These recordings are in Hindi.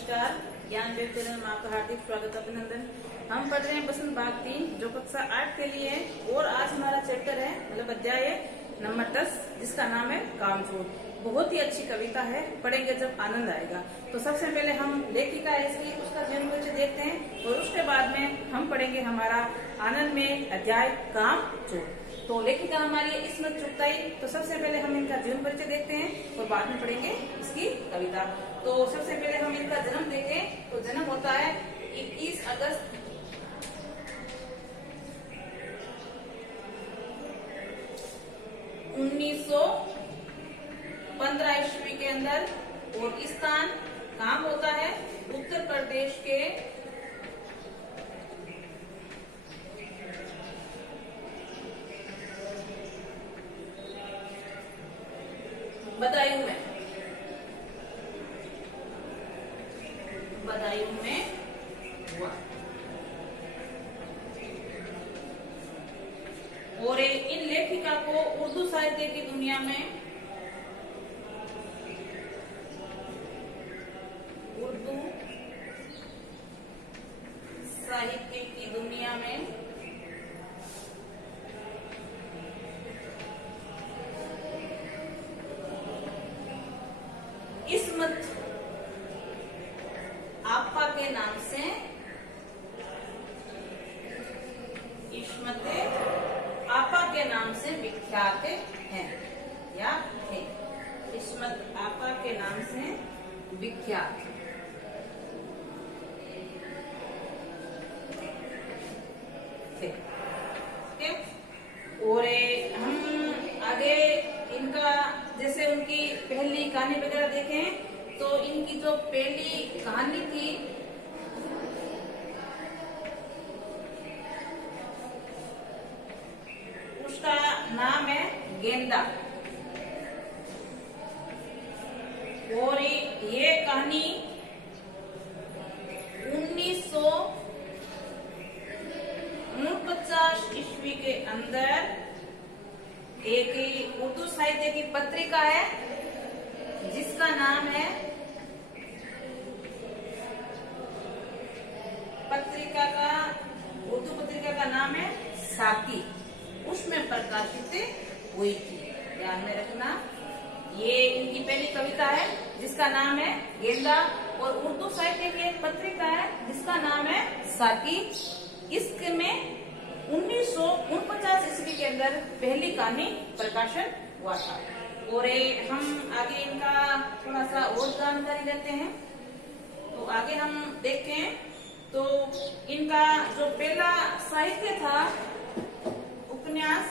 नमस्कार। ज्ञान वेब चैनल में आपका हार्दिक स्वागत अभिनंदन। हम पढ़ रहे हैं प्रश्न भाग 3 जो कक्षा 8 के लिए है और आज हमारा चैप्टर है मतलब अध्याय नंबर 10 जिसका नाम है कामचोर। बहुत ही अच्छी कविता है, पढ़ेंगे जब आनंद आएगा। तो सबसे पहले हम लेखिका है इसकी उसका जीवन परिचय देखते हैं और उसके बाद में हम पढ़ेंगे हमारा आनंद में अध्याय कामचोर। तो लेखिका हमारी इस्मत चुगताई। तो सबसे पहले हम इनका जीवन परिचय देखते हैं और बाद में पढ़ेंगे इसकी कविता। तो सबसे पहले हम इनका जन्म देखें तो जन्म होता है 21 अगस्त 1915 ईस्वी के अंदर और स्थान काम होता है उत्तर प्रदेश के बदायूं में हुआ। और इन लेखिका को उर्दू साहित्य की दुनिया में इस्मत आपा के नाम से विख्यात हैं या थे। इस्मत आपा के नाम से विख्यात थे। और हम आगे इनका जैसे उनकी पहली कहानी वगैरह देखें तो इनकी जो पहली कहानी थी उसका नाम है गेंदा। और ये कहानी 1949 ईस्वी के अंदर एक उर्दू साहित्य की पत्रिका है जिसका नाम है उर्दू पत्रिका का नाम है साकी। उसमें प्रकाशित हुई थी, ध्यान में रखना। ये इनकी पहली कविता है जिसका नाम है गेंदा और उर्दू साहित्य की एक पत्रिका है जिसका नाम है साकी। इसमें 1949 ईस्वी के अंदर पहली कहानी प्रकाशन हुआ था। और हम आगे इनका थोड़ा सा और जानकारी लेते हैं। तो आगे हम देखें तो इनका जो पहला साहित्य था उपन्यास,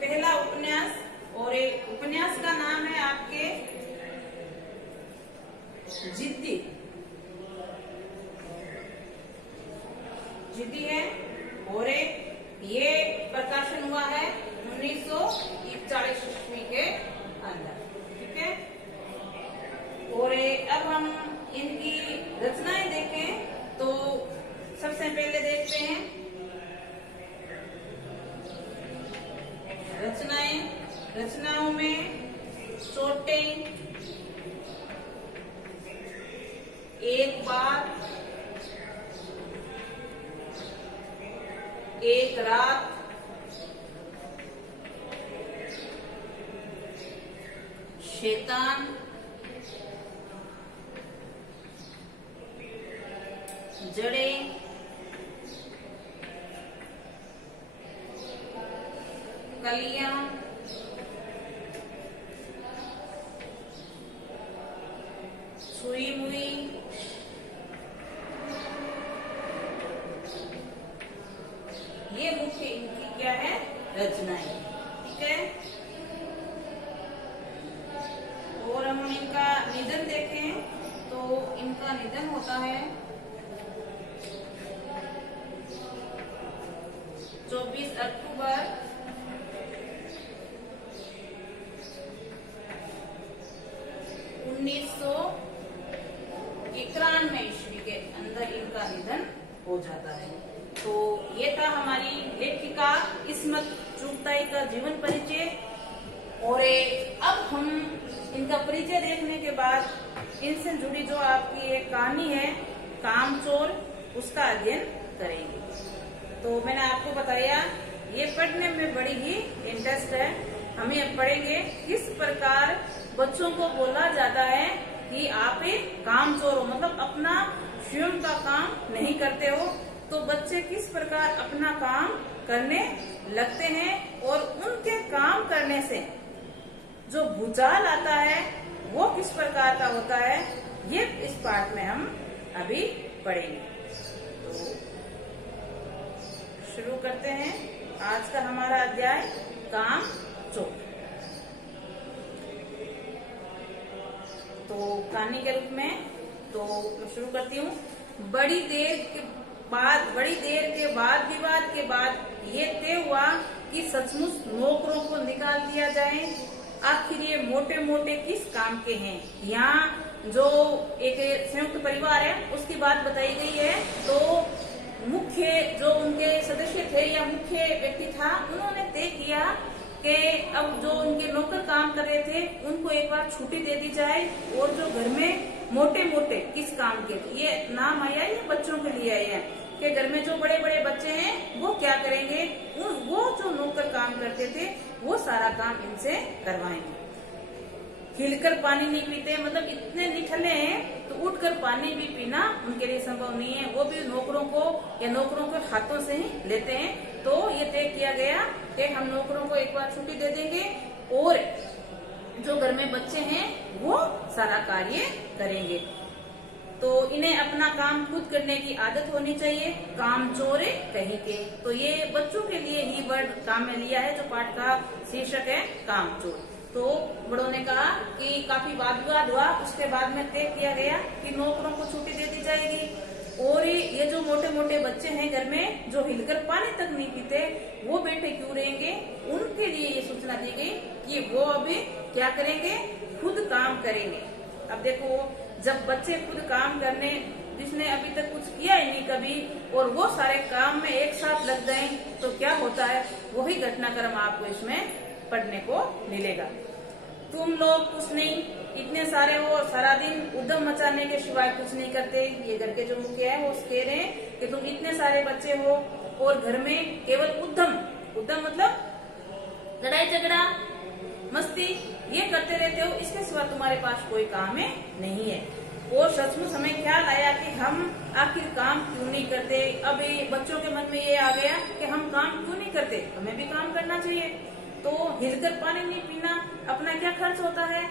पहला उपन्यास और एक उपन्यास का नाम है आपके जिद्दी है। और ये प्रकाशन हुआ है 1941 ईस्वी के अंदर, ठीक है। और अब हम इनकी रचनाएं देखें तो सबसे पहले देखते हैं रचनाओं में छोटे एक बार एक रात, शैतान, जड़े, कलियां, छुई हुई, ये मुख्य इनकी क्या है रचनाएं, ठीक है। और हम इनका निधन देखें तो इनका निधन होता है 24 अक्टूबर 1991 ईस्वी के अंदर इनका निधन हो जाता है। तो ये था हमारी लेखिका इस्मत चुगताई का जीवन परिचय। और अब हम इनका परिचय देखने के बाद इनसे जुड़ी जो आपकी एक कहानी है कामचोर, उसका अध्ययन करेंगे। तो मैंने आपको बताया ये पढ़ने में बड़ी ही इंटरेस्ट है। हमें अब पढ़ेंगे किस प्रकार बच्चों को बोला जाता है कि आप एक कामचोर हो, मतलब अपना स्वयं का काम नहीं करते हो। तो बच्चे किस प्रकार अपना काम करने लगते हैं और उनके काम करने से जो भूचाल आता है वो किस प्रकार का होता है, ये इस पाठ में हम अभी पढ़ेंगे। तो शुरू करते हैं आज का हमारा अध्याय कामचोर। तो कहानी के रूप में तो शुरू करती हूँ। बड़ी देर के वाद विवाद के बाद ये तय हुआ कि सचमुच नौकरों को निकाल दिया जाए। आखिर ये मोटे मोटे किस काम के हैं। यहाँ जो एक संयुक्त परिवार है उसकी बात बताई गई है। तो मुख्य जो उनके सदस्य थे या मुख्य व्यक्ति था, उन्होंने तय किया कि अब जो उनके नौकर काम कर रहे थे उनको एक बार छुट्टी दे दी जाए, और जो घर में मोटे मोटे किस काम के, ये नाम आया ये बच्चों के लिए आया है कि घर में जो बड़े बड़े बच्चे हैं वो क्या करेंगे, वो जो नौकर काम करते थे वो सारा काम इनसे करवाएंगे। हिलकर पानी नहीं पीते, मतलब इतने निठल्ले हैं तो उठकर पानी भी पीना उनके लिए संभव नहीं है, वो भी नौकरों को या नौकरों के हाथों से ही लेते हैं। तो ये तय किया गया कि हम नौकरों को एक बार छुट्टी दे देंगे और जो घर में बच्चे हैं वो सारा कार्य करेंगे। तो इन्हें अपना काम खुद करने की आदत होनी चाहिए। कामचोरे कहीं के, तो ये बच्चों के लिए ही वर्ड काम में लिया है, जो पाठ का शीर्षक है कामचोर। तो बड़ों ने कहा कि काफी वाद विवाद हुआ, उसके बाद में तय किया गया कि नौकरों को छुट्टी दे दी जाएगी। और ये जो मोटे मोटे बच्चे हैं घर में जो हिलकर पानी तक नहीं पीते, वो बैठे क्यों रहेंगे, उनके लिए ये सूचना दी गई कि वो अभी क्या करेंगे, खुद काम करेंगे। अब देखो, जब बच्चे खुद काम करने, जिसने अभी तक कुछ किया ही नहीं कभी, और वो सारे काम में एक साथ लग जाए तो क्या होता है, वही घटनाक्रम आपको इसमें पढ़ने को मिलेगा। तुम लोग कुछ नहीं, इतने सारे हो, सारा दिन उद्यम मचाने के सिवाय कुछ नहीं करते। ये घर के जो मुखिया है वो कह रहे हैं कि तुम इतने सारे बच्चे हो और घर में केवल उद्यम मतलब लड़ाई झगड़ा मस्ती ये करते रहते हो, इसके सिवा तुम्हारे पास कोई काम है नहीं है। और सचमुच हमें ख्याल आया कि हम आखिर काम क्यों नहीं करते। अब बच्चों के मन में ये आ गया कि हम काम क्यों नहीं करते, हमें भी काम करना चाहिए। तो हिलकर पानी नहीं पीना, अपना क्या खर्च होता है,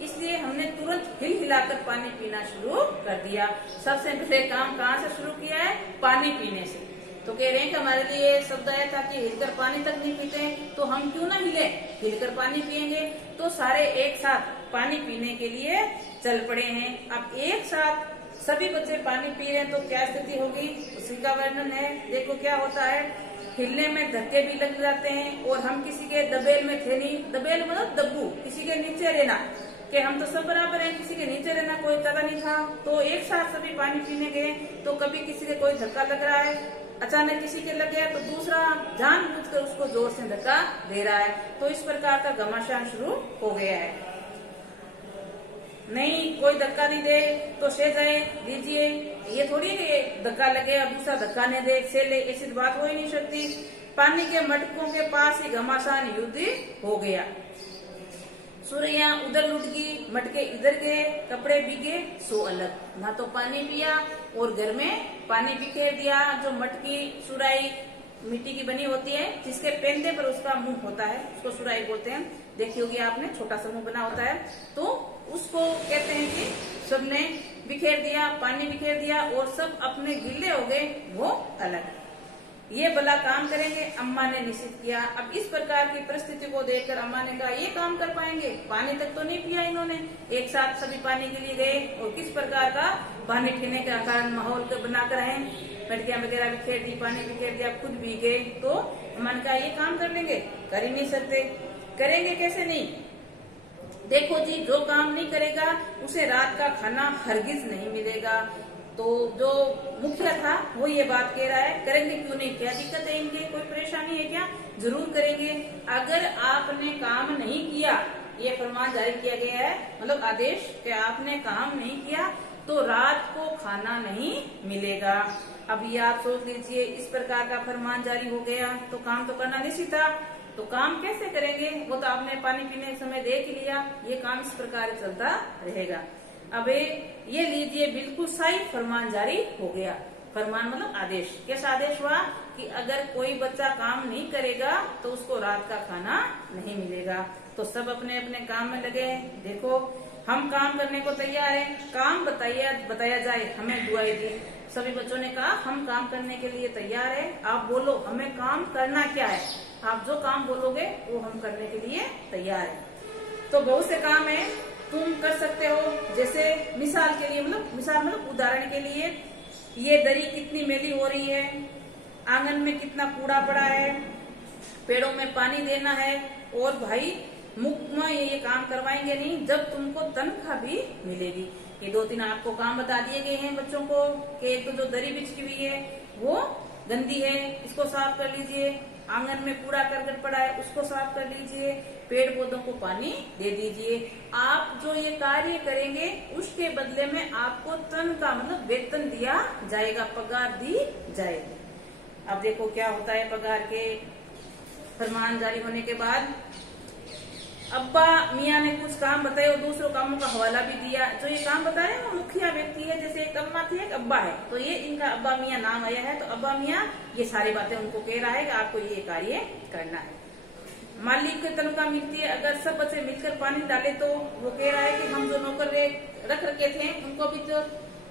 इसलिए हमने तुरंत हिलाकर पानी पीना शुरू कर दिया। सबसे पहले काम कहाँ से शुरू किया है, पानी पीने से। तो कह रहे हैं कि हमारे लिए शब्द आया था कि हिलकर पानी तक नहीं पीते, तो हम क्यों ना हिले, हिलकर पानी पिएंगे। तो सारे एक साथ पानी पीने के लिए चल पड़े हैं। अब एक साथ सभी बच्चे पानी पी रहे हैं तो क्या स्थिति होगी, उसी का वर्णन है। देखो क्या होता है, हिलने में धक्के भी लग जाते हैं। और हम किसी के दबेल में थे नहीं, दबेल मतलब दब्बू, किसी के नीचे रहना, कि हम तो सब बराबर हैं, किसी के नीचे रहना कोई पता नहीं था। तो एक साथ सभी पानी पीने गए, तो कभी किसी के कोई धक्का लग रहा है, अचानक किसी के लग गया तो दूसरा जानबूझकर उसको जोर से धक्का दे रहा है। तो इस प्रकार का घमासान शुरू हो गया है। नहीं, कोई धक्का नहीं दे तो से जाए दीजिए, ये थोड़ी धक्का लगे और दूसरा धक्का नहीं दे से ले, ऐसी बात हो ही नहीं सकती। पानी के मटकों के पास ही घमासान युद्ध हो गया। सूर्या उधर लुट गई, मटके इधर गए, कपड़े भीगे सो अलग। ना तो पानी पिया और घर में पानी बिखेर दिया। जो मटकी सुराई मिट्टी की बनी होती है, जिसके पेंदे पर उसका मुंह होता है, उसको सुराई बोलते हैं। देखी होगी आपने, छोटा सा मुंह बना होता है, तो उसको कहते हैं कि सबने बिखेर दिया, पानी बिखेर दिया और सब अपने गिले हो गए, वो अलग। ये भला काम करेंगे, अम्मा ने निश्चित किया। अब इस प्रकार की परिस्थिति को देखकर अम्मा ने कहा ये काम कर पाएंगे, पानी तक तो नहीं पिया इन्होंने। एक साथ सभी पानी के लिए गए और किस प्रकार का पानी पीने का कारण माहौल बनाकर आए, मटकियां वगैरह बिखेर दी, पानी बिखेर दिया, खुद भी गए। तो अम्मा ने कहा ये काम कर लेंगे, कर ही नहीं सकते। करेंगे कैसे नहीं, देखो जी, जो काम नहीं करेगा उसे रात का खाना हरगिज नहीं मिलेगा। तो जो मुखिया था वो ये बात कह रहा है, करेंगे क्यों नहीं, क्या दिक्कत है इनके, कोई परेशानी है क्या, जरूर करेंगे। अगर आपने काम नहीं किया, ये फरमान जारी किया गया है, मतलब आदेश कि आपने काम नहीं किया तो रात को खाना नहीं मिलेगा। अब ये आप सोच लीजिए, इस प्रकार का फरमान जारी हो गया तो काम तो करना निश्चित था, तो काम कैसे करेंगे, वो तो आपने पानी पीने के समय देख लिया, ये काम इस प्रकार चलता रहेगा। अब ये लीजिए बिल्कुल सही फरमान जारी हो गया। फरमान मतलब आदेश, कैसा आदेश हुआ कि अगर कोई बच्चा काम नहीं करेगा तो उसको रात का खाना नहीं मिलेगा। तो सब अपने अपने काम में लगे। देखो हम काम करने को तैयार हैं, काम बताया जाए, हमें दुआएं दी। सभी बच्चों ने कहा हम काम करने के लिए तैयार है, आप बोलो हमें काम करना क्या है, आप जो काम बोलोगे वो हम करने के लिए तैयार है। तो बहुत से काम है तुम कर सकते हो, जैसे मिसाल के लिए मतलब उदाहरण के लिए, ये दरी कितनी मैली हो रही है, आंगन में कितना कूड़ा पड़ा है, पेड़ों में पानी देना है, और भाई मुफ्त में ये काम करवाएंगे नहीं जब तुमको तनख्वाह भी मिलेगी। ये 2-3 आपको काम बता दिए गए हैं बच्चों को कि एक तो जो दरी बिछी हुई है वो गंदी है, इसको साफ कर लीजिए, आंगन में कूड़ा करकट पड़ा है उसको साफ कर लीजिए, पेड़ पौधों को पानी दे दीजिए। आप जो ये कार्य करेंगे उसके बदले में आपको तनख्वाह मतलब वेतन दिया जाएगा, पगार दी जाएगी। अब देखो क्या होता है, पगार के फरमान जारी होने के बाद अब्बा मियाँ ने कुछ काम बताए और दूसरों कामों का हवाला भी दिया। जो ये काम बता रहे हैं वो मुखिया व्यक्ति है, जैसे एक अम्मा थी एक अब्बा है, तो ये इनका अब्बा मियाँ नाम आया है, तो अब्बा मियाँ ये सारी बातें उनको कह रहा है कि आपको ये कार्य करना है। मालिक की तनख्वाह मिलती है, अगर सब बच्चे मिलकर पानी डाले तो वो कह रहा है कि हम जो नौकर रख रखे थे उनको भी तो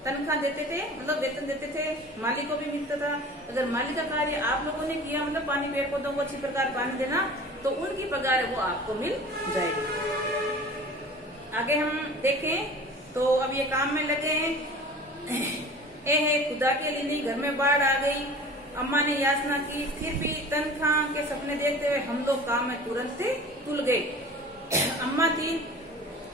तनख्वाह देते थे, मतलब वेतन देते थे, मालिक को भी मिलता था। अगर मालिक का कार्य आप लोगों ने किया, मतलब पानी पेड़ पौधों को अच्छी प्रकार पानी देना, तो उनकी पगार वो आपको मिल जाएगी। आगे हम देखें तो अब ये काम में लगे हैं। है खुदा के लिए घर में बाढ़ आ गई, अम्मा ने याचना की, फिर भी तनख्वाह के सपने देखते हुए हम लोग काम में तुरंत तुल गए। अम्मा थी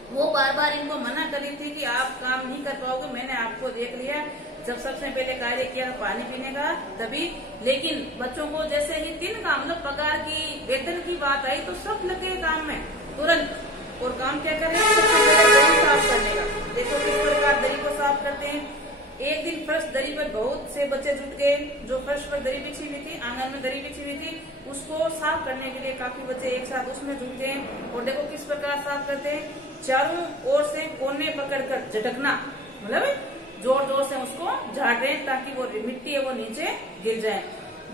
वो बार बार इनको मना कर रही थी कि आप काम नहीं कर पाओगे, मैंने आपको देख लिया जब सबसे पहले कार्य किया पानी पीने का तभी, लेकिन बच्चों को जैसे ही 3 काम मतलब पगार की वेतन की बात आई तो सब लगे काम में तुरंत। और काम क्या करें, सबसे पहले दरी साफ करने का। देखो किस प्रकार दरी को साफ करते हैं। एक दिन फर्श दरी पर बहुत से बच्चे जुट गए, जो फर्श पर दरी बिछी हुई थी, आंगन में दरी बिछी हुई थी, उसको साफ करने के लिए काफी बच्चे एक साथ उसमें जुट गए। और देखो किस प्रकार साफ करते हैं, चारों ओर से कोने पकड़कर झटकना, मतलब जोर जोर से उसको झाड़ रहे ताकि वो मिट्टी है वो नीचे गिर जाए।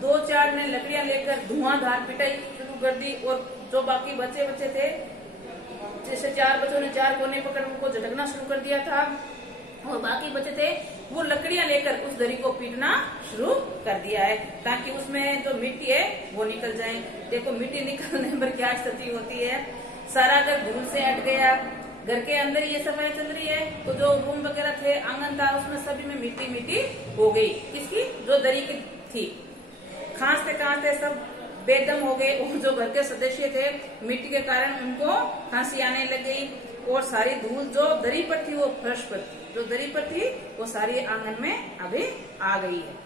2-4 ने लकड़ियां लेकर धुआंधार पिटाई शुरू कर दी, और जो बाकी बच्चे थे, जैसे 4 बच्चों ने 4 कोने पकड़ उनको झटकना शुरू कर दिया था, और बाकी बच्चे थे वो लकड़ियां लेकर उस दरी को पीटना शुरू कर दिया है ताकि उसमें जो मिट्टी है वो निकल जाए। देखो मिट्टी निकलने पर क्या स्थिति होती है, सारा घर धूल से हट गया, घर के अंदर ये सफाई चल रही है, तो जो रूम वगैरह थे, आंगन था, उसमें सभी में मिट्टी हो गई, किसकी, जो दरी की थी। खांसते सब बेदम हो गए, और जो घर के सदस्य थे मिट्टी के कारण उनको खांसी आने लग गई, और सारी धूल जो दरी पर थी वो फर्श पर थी, जो दरी पर थी वो सारी आंगन में अभी आ गई है।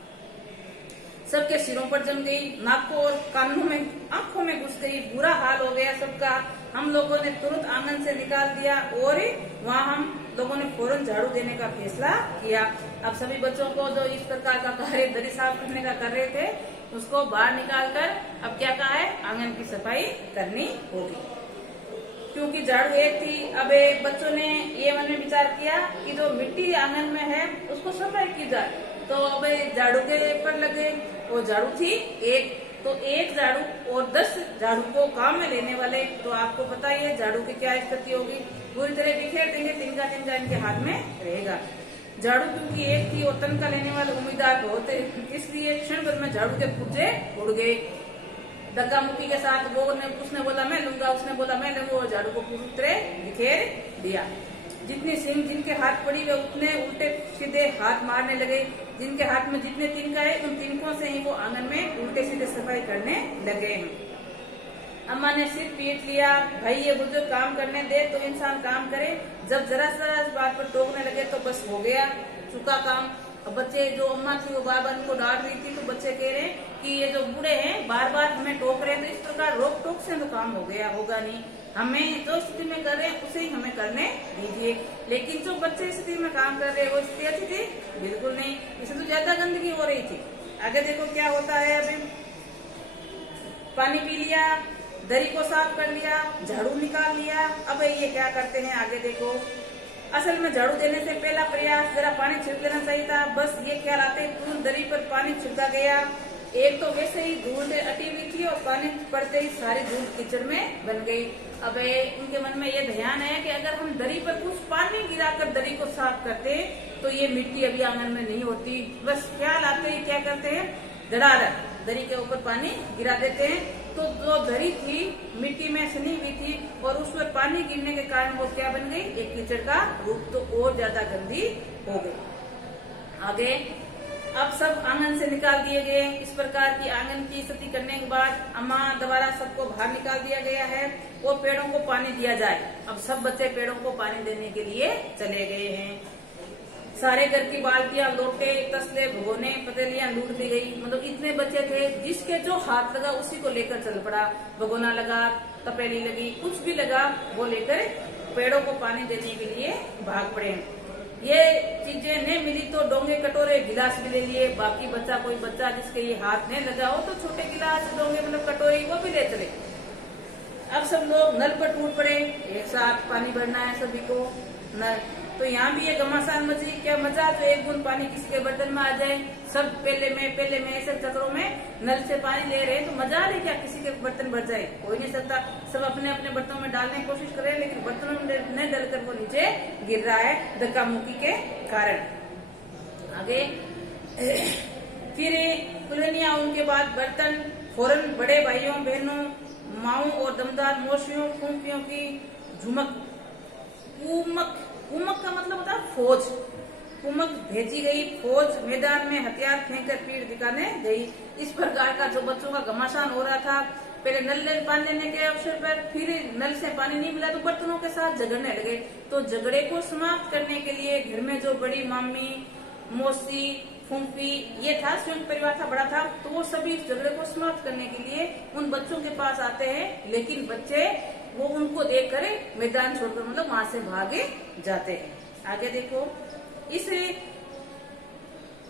सबके सिरों पर जम गई, नाकों और कानों में, आंखों में घुस गई, बुरा हाल हो गया सबका। हम लोगों ने तुरंत आंगन से निकाल दिया और वहाँ हम लोगों ने फौरन झाड़ू देने का फैसला किया। अब सभी बच्चों को जो इस प्रकार का कार्य दरी साफ करने का कर रहे थे उसको बाहर निकालकर अब क्या कहा है, आंगन की सफाई करनी होगी। क्योंकि झाड़ू एक थी, अब बच्चों ने ये मन में विचार किया कि जो मिट्टी आंगन में है उसको सफाई की जाए, तो अब झाड़ू के पर लगे। वो झाड़ू थी एक, तो एक झाड़ू और 10 झाड़ू को काम में लेने वाले, तो आपको पता ही है झाड़ू की क्या स्थिति होगी, पूरी तरह बिखेर देंगे, तिनका इनके हाथ में रहेगा। झाड़ू क्योंकि एक थी और तनख्वाह लेने वाले उम्मीदवार बहुत है, इसलिए क्षण भर में झाड़ू के पुर्जे उड़ गए। धक्का मुक्की के साथ वो ने, उसने बोला मैं लूंगा, उसने बोला मैं लूंगा, और झाड़ू को पूरी तरह बिखेर दिया। जितनी सिंह जिनके हाथ पड़ी वे उतने उल्टे सीधे हाथ मारने लगे। जिनके हाथ में जितने तिनका है उन तिनकों से ही वो आंगन में उल्टे सीधे सफाई करने लगे हैं। अम्मा ने सिर पीट लिया, भाई ये बुजुर्ग काम करने दे तो इंसान काम करे, जब जरा जरा इस बात पर टोकने लगे तो बस हो गया चुका काम। अब बच्चे जो अम्मा थी वो बार बार उनको डांट रही थी, तो बच्चे कह रहे हैं कि ये जो बूढ़े हैं बार बार हमें टोक रहे हैं, तो इस प्रकार रोक टोक से तो काम हो गया होगा नहीं, हमें जो स्थिति में कर रहे हैं उसे ही हमें करने दीजिए। लेकिन जो बच्चे स्थिति में काम कर रहे हैं वो स्थिति अच्छी थी? बिल्कुल नहीं, इसमें तो ज्यादा गंदगी हो रही थी। आगे देखो क्या होता है। अभी पानी पी लिया, दरी को साफ कर लिया, झाड़ू निकाल लिया, अब ये क्या करते हैं आगे देखो। असल में झाड़ू देने से पहला प्रयास जरा पानी छिड़क लेना चाहिए था, बस ये ख्याल आते तुरंत दरी पर पानी छिड़का गया। एक तो वैसे ही धूल अटी हुई थी और पानी पड़ते ही सारी धूल कीचड़ में बन गई। अब उनके मन में ये ध्यान है कि अगर हम दरी पर कुछ पानी गिराकर दरी को साफ करते तो ये मिट्टी अभी आंगन में नहीं होती। बस ख्याल आते ही क्या करते हैं, धड़ाधड़ दरी के ऊपर पानी गिरा देते हैं, तो जो दरी थी मिट्टी में सनी हुई थी और उसमें पानी गिरने के कारण वो क्या बन गई, एक कीचड़ का रूप, तो और ज्यादा गंदी हो गई। आगे अब सब आंगन से निकाल दिए गए। इस प्रकार की आंगन की स्थिति करने के बाद अम्मा द्वारा सबको बाहर निकाल दिया गया है और पेड़ों को पानी दिया जाए। अब सब बच्चे पेड़ों को पानी देने के लिए चले गए हैं। सारे घर की बाल्टियां, लोटे, तसले, भगोने, पतीलियां लूट दी गई। मतलब इतने बच्चे थे, जिसके जो हाथ लगा उसी को लेकर चल पड़ा। भगोना लगा, तपेली लगी, कुछ भी लगा वो लेकर पेड़ों को पानी देने के लिए भाग पड़े। ये चीजें नहीं मिली तो डोंगे, कटोरे, गिलास भी ले लिए। बाकी बच्चा, कोई बच्चा जिसके ये हाथ नहीं लगा हो तो छोटे गिलास, डोंगे मतलब कटोरी, वो भी ले चले। अब सब लोग नल पर टूट पड़े, एक साथ पानी भरना है सभी को नल। तो यहाँ भी ये घमासान मची। क्या मजा तो एक बूंद पानी किसी के बर्तन में आ जाए, सब पहले में ऐसे चक्रों में नल से पानी ले रहे हैं, तो मजा आ रही क्या किसी के बर्तन भर जाए? कोई नहीं सकता। सब अपने अपने बर्तनों में डालने की कोशिश कर रहे हैं, लेकिन बर्तनों में नहीं डलकर वो नीचे गिर रहा है धक्का मुक्की के कारण। आगे फिर कुल्हनिया, उनके बाद बर्तन, फौरन बड़े भाइयों बहनों, माओं और दमदार मौसियों, फूफियों की झुमक, कुमक का मतलब होता है फौज। कुमक भेजी गई। फौज मैदान में हथियार फेंककर पीठ दिखाने गई। इस प्रकार का जो बच्चों का घमासान हो रहा था, पहले नल पानी लेने के अवसर पर, फिर नल से पानी नहीं मिला तो बर्तनों के साथ झगड़ने लगे। तो झगड़े को समाप्त करने के लिए घर में जो बड़ी मामी, मौसी, फूफी, ये था, संयुक्त परिवार था, बड़ा था, तो वो सभी झगड़े को समाप्त करने के लिए उन बच्चों के पास आते हैं। लेकिन बच्चे वो उनको देखकर मैदान छोड़कर मतलब वहां से भागे जाते हैं। आगे देखो, इस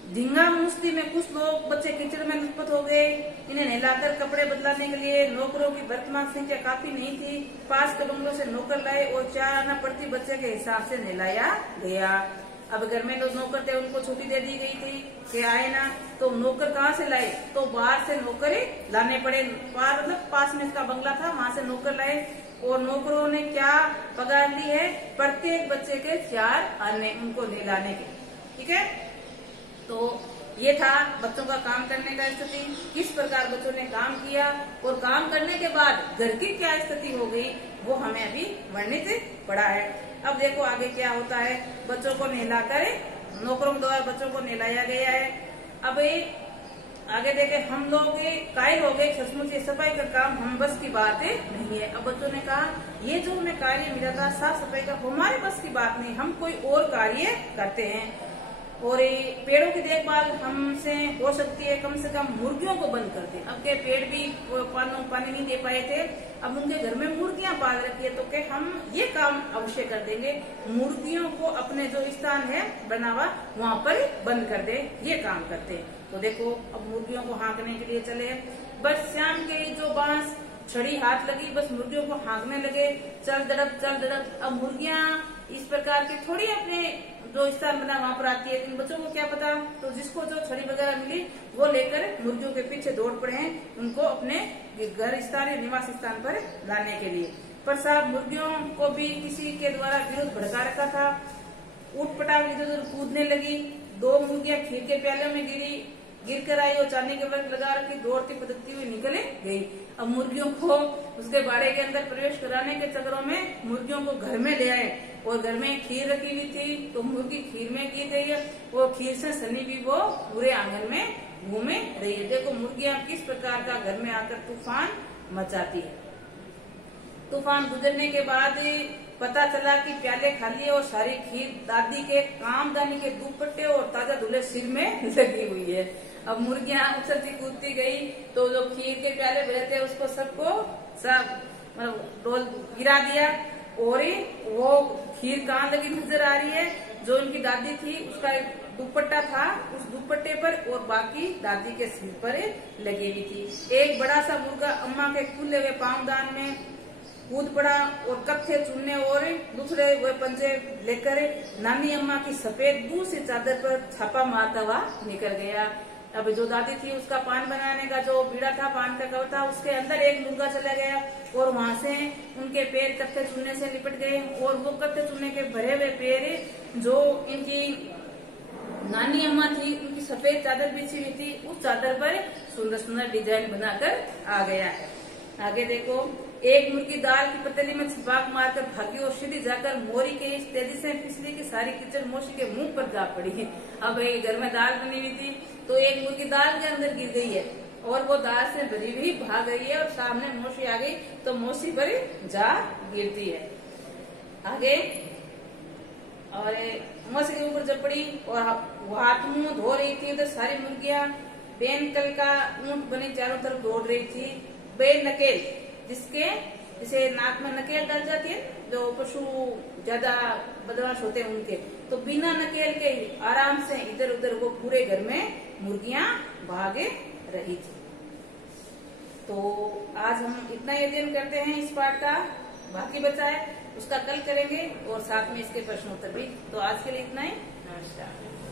ढींगा मुश्ती में कुछ लोग बच्चे कीचड़ में लुप्त हो गए। इन्हें नहलाकर कपड़े बदलाने के लिए नौकरों की वर्तमान संख्या काफी नहीं थी। पास के बंगलों से नौकर लाए और 4 आना प्रति बच्चे के हिसाब से नहलाया गया। अब घर में जो नौकर थे उनको छुट्टी दे दी गई थी कि आए ना, तो नौकर कहाँ से लाए, तो बाहर से नौकर लाने पड़े। बाहर मतलब पास में इसका बंगला था, वहां से नौकर लाए और नौकरों ने क्या पगार दी है, प्रत्येक बच्चे के 4 आने उनको नहलाने के। ठीक है, तो ये था बच्चों का काम करने का स्थिति, किस प्रकार बच्चों ने काम किया और काम करने के बाद घर की क्या स्थिति हो गई वो हमें अभी वर्णित पड़ा है। अब देखो आगे क्या होता है। बच्चों को नहलाकर नौकरों द्वारा बच्चों को नहलाया गया है। अब आगे देखे, हम लोग कायल हो गए, सचमुच ये सफाई का काम हम बस की बात नहीं है। अब बच्चों ने कहा ये जो हमें कार्य मिला था साफ सफाई का, हमारे बस की बात नहीं, हम कोई और कार्य करते हैं। और पेड़ों की देखभाल हमसे हो सकती है, कम से कम मुर्गियों को बंद कर दे। अब के पेड़ भी पानी नहीं दे पाए थे, अब उनके घर में मुर्गियां पाल रखी है, तो के हम ये काम अवश्य कर देंगे, मुर्गियों को अपने जो स्थान है बना हुआ वहाँ पर बंद कर दे, ये काम करते। तो देखो अब मुर्गियों को हाँकने के लिए चले। बस शाम के जो बांस छड़ी हाथ लगी, बस मुर्गियों को हाँकने लगे, चल दड़प। अब मुर्गियां इस प्रकार की थोड़ी अपने जो स्थान बना वहां पर आती है, इन बच्चों को क्या पता, तो जिसको जो छड़ी वगैरह मिली वो लेकर मुर्गियों के पीछे दौड़ पड़े हैं उनको अपने घर स्थान या निवास स्थान पर लाने के लिए। पर साहब मुर्गियों को भी किसी के द्वारा विरोध भड़का रखा था, उठ पटांग इधर उधर कूदने लगी। 2 मुर्गियां खीर के प्याले में गिर कर आई और चांदी के वर्ग लगा रखी, दौड़ती पदकती हुई निकल गई। अब मुर्गियों को उसके बाड़े के अंदर प्रवेश कराने के चक्करों में मुर्गियों को घर में ले आए और घर में खीर रखी हुई थी, तो मुर्गी खीर में गिर गई है, वो खीर से सनी भी वो पूरे आंगन में घूमे रही है। देखो मुर्गियां किस प्रकार का घर में आकर तूफान मचाती है। तूफान गुजरने के बाद पता चला कि प्याले खाली और सारी खीर दादी के कामदानी के दुपट्टे और ताजा धुले सिर में लगी हुई है। अब मुर्गियां उछलती कूदती गई तो जो खीर के प्याले भरे थे उसको सबको सब मतलब डोल गिरा दिया और वो खीर कहाँ लगी नजर आ रही है, जो उनकी दादी थी उसका एक दुपट्टा था, उस दुपट्टे पर और बाकी दादी के सिर पर लगी हुई थी। एक बड़ा सा मुर्गा अम्मा के खुले हुए पावदान में कूद पड़ा और कत्थे चुनने और दूसरे वो पंजे लेकर नानी अम्मा की सफेद दूसरी चादर पर छापा मारता हुआ निकल गया। अब जो दादी थी उसका पान बनाने का जो बीड़ा था, पान का कवर था, उसके अंदर एक मुर्गा चला गया और वहां से उनके पैर कत्थे चुनने से लिपट गए और वो कत्थे चुनने के भरे हुए पैर जो इनकी नानी अम्मा थी उनकी सफेद चादर बिछी हुई थी, उस चादर पर सुंदर सुंदर डिजाइन बनाकर आ गया है। आगे देखो, एक मुर्गी दाल की पतीली में छिपाक मारकर भागी और सीधी जाकर मोरी के इस तेजी से फिसली की सारी किचन मौसी के मुंह पर जा पड़ी। अब घर में दाल बनी हुई थी तो एक मुर्गी दाल के अंदर गिर गई है और वो दाल से भरी हुई भाग गई है और सामने मौसी आ गई तो मौसी पर जा गिरती है। आगे और मौसी के ऊपर जब पड़ी और हाथ मुंह धो रही थी तो सारी मुर्गियां बेन कल का ऊंट बनी चारों तरफ दौड़ रही थी। बेन नकेल जिसके जैसे नाक में नकेल डल जाती है, जो पशु ज्यादा बदमाश होते हैं उनके, तो बिना नकेल के ही आराम से इधर उधर वो पूरे घर में मुर्गियां भागे रही थी। तो आज हम इतना ही अध्ययन करते हैं इस पाठ का, बाकी बचा है उसका कल करेंगे और साथ में इसके प्रश्नोत्तर भी। तो आज के लिए इतना ही, नमस्कार।